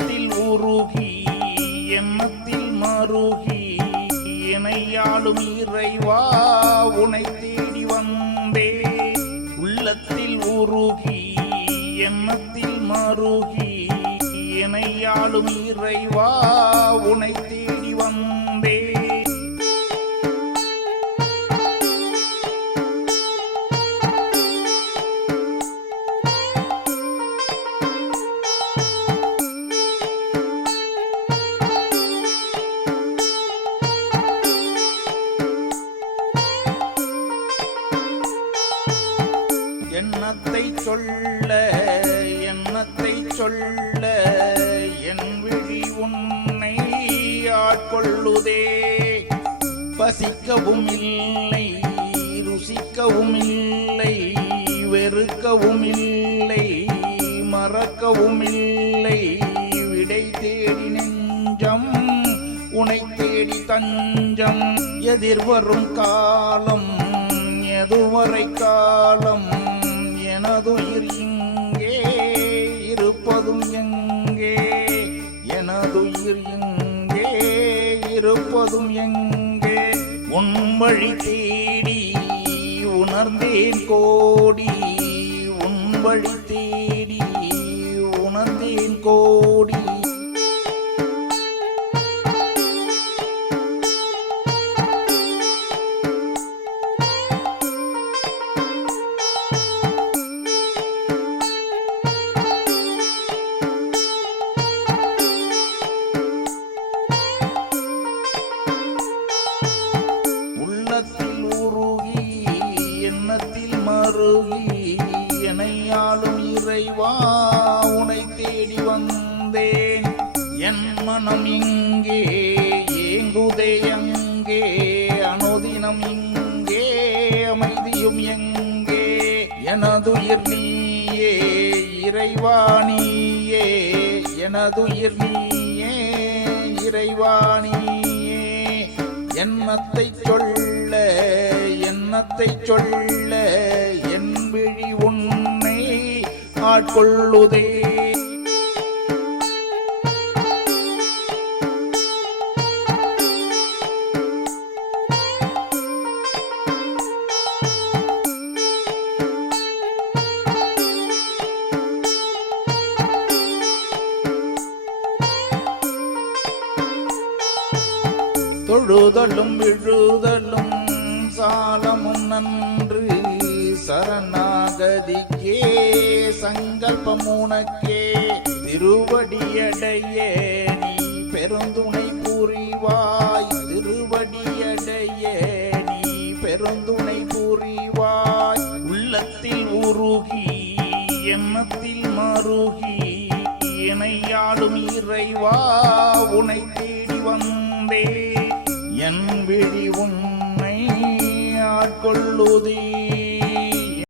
எண்ணத்தில் உருகி எண்ணத்தில் மருகி இணையாளும் இறைவா உனை தேடி வந்தே. உள்ளத்தில் உருகி எண்ணத்தில் மருகி இணையாளும் இறைவா உனை எண்ணத்தை சொல்ல எண்ணத்தை சொல்ல என் விழி உன்னை ஆட்கொள்ளுதே. பசிக்கவும் இல்லை ருசிக்கவும் இல்லை வெறுக்கவும் இல்லை மறக்கவும் இல்லை. விடை தேடி நெஞ்சம் உனை தேடி தஞ்சம் எதிர்வரும் காலம் எதுவரை காலம்? எனதுயிர் இங்கே இருப்பதும் எங்கே? எனதுயிர் இங்கே இருப்பதும் எங்கே? உன் வழி தேடி உணர்ந்தேன் கோடி. உன் வழி தேடி உணர்ந்தேன் கோடி எண்ணத்தில் மருகி எனையாளும் இறைவா உனை தேடி வந்தேன். என் மனம் இங்கே ஏங்குதே அங்கே அனுதினம் இங்கே அமைதியும் எங்கே. எனதுயிர் நீயே இறைவா நீயே எனதுயிர் நீயே இறைவா நீயே. எண்ணத்தை சொல்ல எண்ணத்தை சொல்ல என் விழி உன்னை ஆட்கொள்ளுதே தொழுதலும் விழுதலும் சாலமும் நன்று சரணாகதிக்கே சங்கல்பம் உனக்கே திருவடியடைய நீ பெருந்துணை புரிவாய் திருவடியடைய நீ பெருந்துணை புரிவாய் உள்ளத்தில் உருகி எண்ணத்தில் மருகி இணையாடும் இறைவா உனை தேடி வந்தே என் விழி உன் ஆட்கொள்ளுதீ